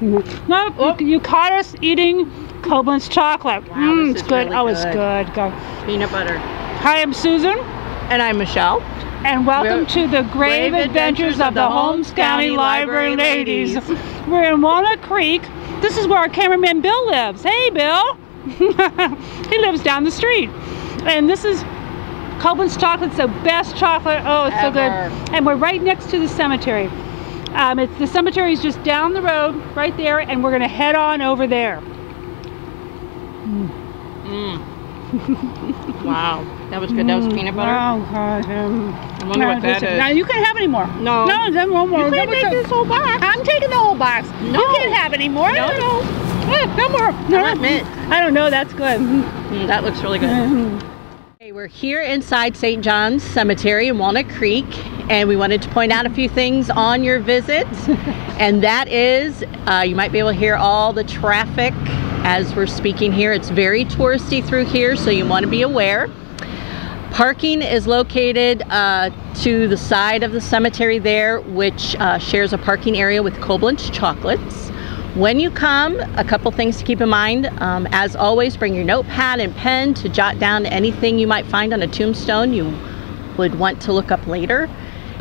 No, you caught us eating Koblenz chocolate. Wow, It's good. really Oh, it's good. good. Go. Peanut butter. Hi, I'm Susan, And I'm Michelle. and welcome to the Grave Adventures of the Holmes County Library Ladies. We're in Walnut Creek. This is where our cameraman Bill lives. Hey, Bill. He lives down the street. And this is Koblenz chocolate's the best chocolate. Oh, it's so good. And we're right next to the cemetery. The cemetery is just down the road, right there, and we're going to head on over there. Wow, that was good. That was peanut butter. Oh, God. I wonder what that is. Now, you can't have any more. No. No, then one more. You can't take this whole box. I'm taking the whole box. No. You can't have any more. No. No more. No. I mint. I don't know. That's good. That looks really good. Okay, we're here inside St. John's Cemetery in Walnut Creek, and we wanted to point out a few things on your visit. And that is, you might be able to hear all the traffic as we're speaking here. It's very touristy through here, so you want to be aware. Parking is located to the side of the cemetery there, which shares a parking area with Koblenz chocolates. When you come, a couple things to keep in mind. As always, bring your notepad and pen to jot down anything you might find on a tombstone you would want to look up later.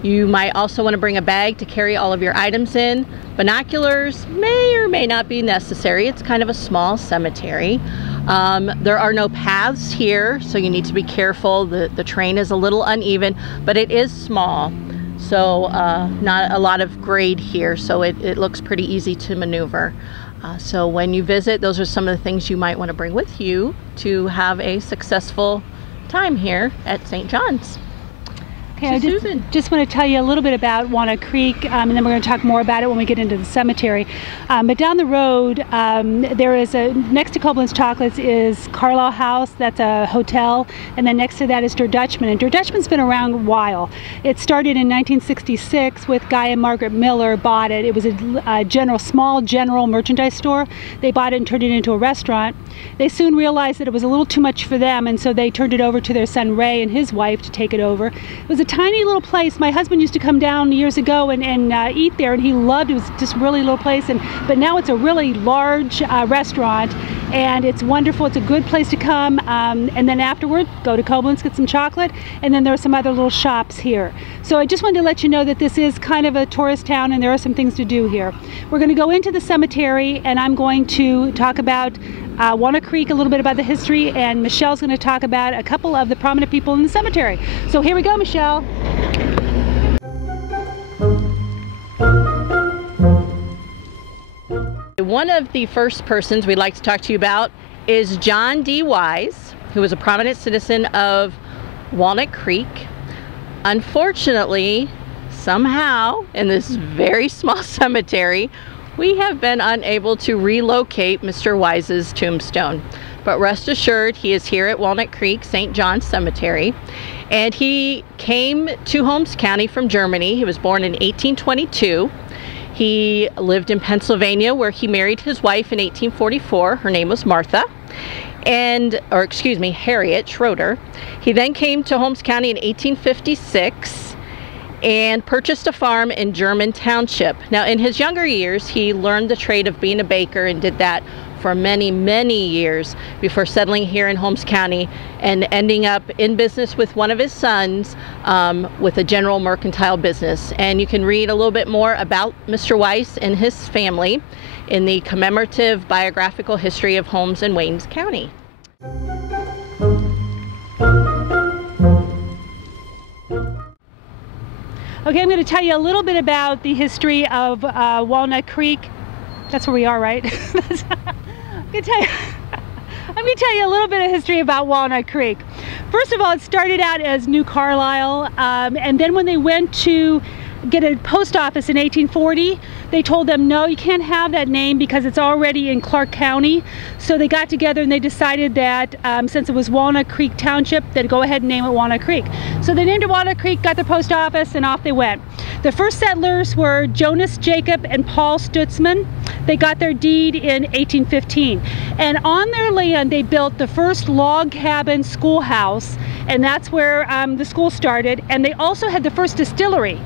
You might also want to bring a bag to carry all of your items in. Binoculars may or may not be necessary. It's kind of a small cemetery. There are no paths here, so you need to be careful. The terrain is a little uneven, but it is small. So not a lot of grade here, so it looks pretty easy to maneuver. So when you visit, those are some of the things you might want to bring with you to have a successful time here at St. John's. Okay, I just want to tell you a little bit about Walnut Creek, and then we're going to talk more about it when we get into the cemetery. But down the road, there is next to Koblenz Chocolates is Carlisle House. That's a hotel, and then next to that is Der Dutchman. And Der Dutchman's been around a while. It started in 1966 with Guy and Margaret Miller bought it. It was a small general merchandise store. They bought it and turned it into a restaurant. They soon realized that it was a little too much for them, and so they turned it over to their son Ray and his wife to take it over. It was a tiny little place. My husband used to come down years ago and eat there, and he loved it. It was just a really little place, but now it's a really large restaurant, and it's wonderful. It's a good place to come, and then afterward go to Koblenz, get some chocolate, and then there are some other little shops here. So I just wanted to let you know that this is kind of a tourist town, and there are some things to do here. We're going to go into the cemetery, and I'm going to talk about Walnut Creek, a little bit about the history, and Michelle's going to talk about a couple of the prominent people in the cemetery. So here we go, Michelle. One of the first persons we'd like to talk to you about is John D. Wise, who was a prominent citizen of Walnut Creek. Unfortunately, somehow, in this very small cemetery, we have been unable to relocate Mr. Wise's tombstone. But rest assured, he is here at Walnut Creek, St. John's Cemetery. And he came to Holmes County from Germany. He was born in 1822. He lived in Pennsylvania, where he married his wife in 1844. Her name was Martha. Harriet Schroeder. He then came to Holmes County in 1856 and purchased a farm in German Township. Now, in his younger years, he learned the trade of being a baker and did that for many, many years before settling here in Holmes County and ending up in business with one of his sons with a general mercantile business. And you can read a little bit more about Mr. Wise and his family in the commemorative biographical history of Holmes and Waynes County. Okay, I'm going to tell you a little bit about the history of Walnut Creek. That's where we are, right? I'm going to tell you a little bit of history about Walnut Creek. First of all, it started out as New Carlisle, and then when they went to get a post office in 1840, they told them, no, you can't have that name because it's already in Clark County. So they got together and they decided that since it was Walnut Creek Township, they'd go ahead and name it Walnut Creek. So they named it Walnut Creek, got their post office, and off they went. The first settlers were Jonas Jacob and Paul Stutzman. They got their deed in 1815. And on their land, they built the first log cabin schoolhouse, and that's where the school started. And they also had the first distillery.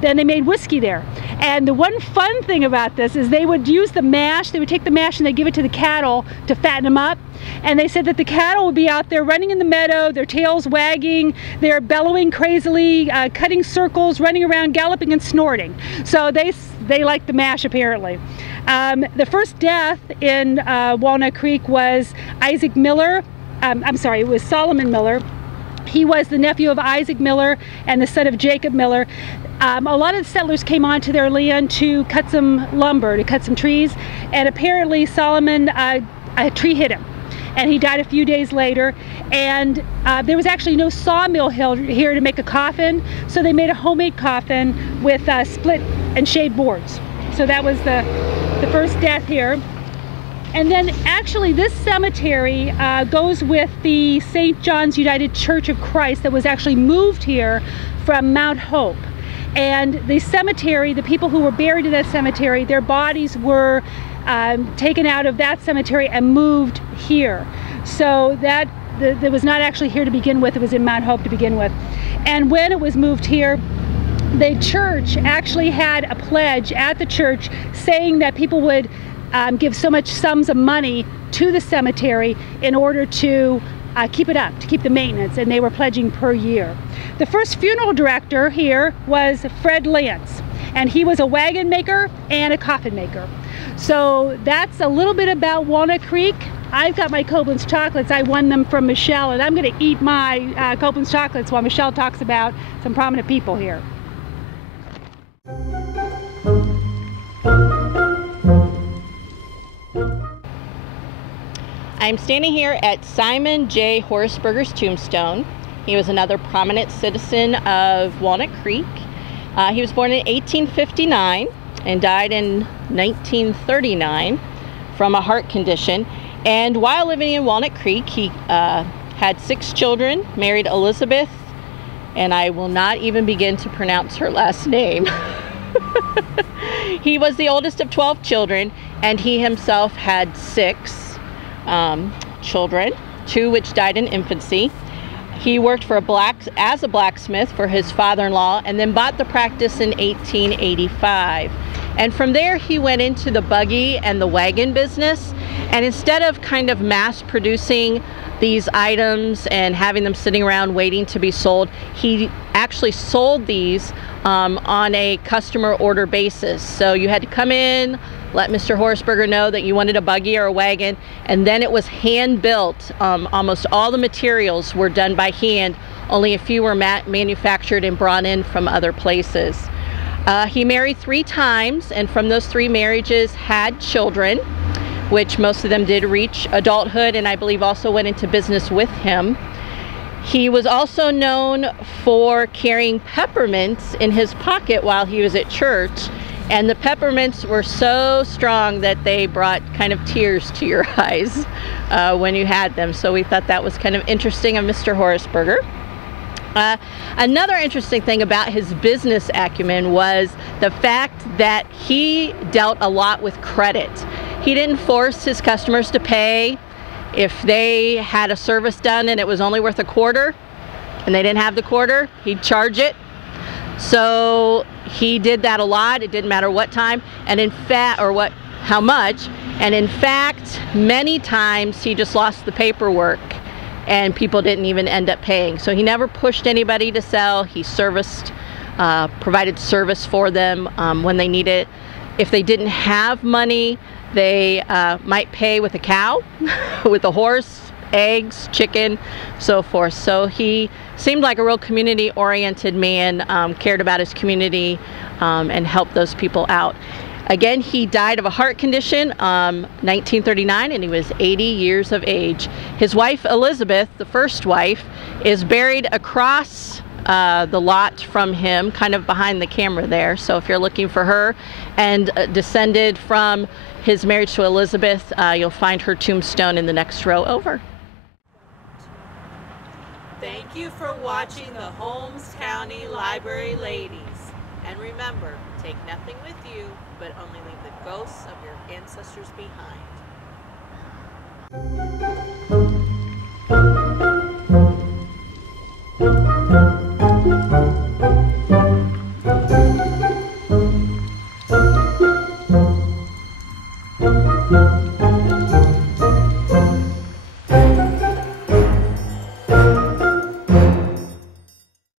then they made whiskey there. And the one fun thing about this is they would use the mash, they would take the mash and they'd give it to the cattle to fatten them up. And they said that the cattle would be out there running in the meadow, their tails wagging, they're bellowing crazily, cutting circles, running around, galloping and snorting. So they liked the mash apparently. The first death in Walnut Creek was Isaac Miller. It was Solomon Miller. He was the nephew of Isaac Miller and the son of Jacob Miller. A lot of the settlers came onto their land to cut some lumber, to cut some trees, and apparently Solomon, a tree hit him, and he died a few days later. And there was actually no sawmill here to make a coffin, so they made a homemade coffin with split and shaved boards. So that was the first death here. And then actually this cemetery goes with the St. John's United Church of Christ that was actually moved here from Mount Hope. And the cemetery, the people who were buried in that cemetery, their bodies were taken out of that cemetery and moved here. So that was not actually here to begin with, it was in Mount Hope to begin with. And when it was moved here, the church actually had a pledge at the church saying that people would give so much sums of money to the cemetery in order to keep it up, to keep the maintenance, and they were pledging per year. The first funeral director here was Fred Lance, and he was a wagon maker and a coffin maker. So that's a little bit about Walnut Creek. I've got my Koblenz chocolates. I won them from Michelle, and I'm going to eat my Koblenz chocolates while Michelle talks about some prominent people here. I'm standing here at Simon J. Horsberger's tombstone. He was another prominent citizen of Walnut Creek. He was born in 1859 and died in 1939 from a heart condition. And while living in Walnut Creek, he had 6 children, married Elizabeth, and I will not even begin to pronounce her last name. He was the oldest of 12 children, and he himself had 6 children, 2 which died in infancy. He worked for as a blacksmith for his father-in-law, and then bought the practice in 1885. And from there he went into the buggy and the wagon business, and instead of kind of mass producing these items and having them sitting around waiting to be sold, he actually sold these on a customer order basis. So you had to come in, let Mr. Horsberger know that you wanted a buggy or a wagon, and then it was hand built. Almost all the materials were done by hand, only a few were manufactured and brought in from other places. He married 3 times, and from those 3 marriages had children, which most of them did reach adulthood, and I believe also went into business with him. He was also known for carrying peppermints in his pocket while he was at church, and the peppermints were so strong that they brought kind of tears to your eyes when you had them. So we thought that was kind of interesting of Mr. Horsberger. Another interesting thing about his business acumen was the fact that he dealt a lot with credit. He didn't force his customers to pay. If they had a service done and it was only worth a quarter and they didn't have the quarter, he'd charge it. So he did that a lot. It didn't matter what time and in fact, or how much. And in fact, many times he just lost the paperwork and people didn't even end up paying. So he never pushed anybody to sell. He serviced, provided service for them when they needed it. If they didn't have money, they might pay with a cow, with a horse, eggs, chicken, so forth. So he seemed like a real community-oriented man, cared about his community and helped those people out. Again, he died of a heart condition 1939, and he was 80 years of age. His wife, Elizabeth, the first wife, is buried across the lot from him, kind of behind the camera there. So if you're looking for her, and descended from his marriage to Elizabeth, you'll find her tombstone in the next row over. Thank you for watching the Holmes County Library Ladies. And remember, take nothing with you, but only leave the ghosts of your ancestors behind.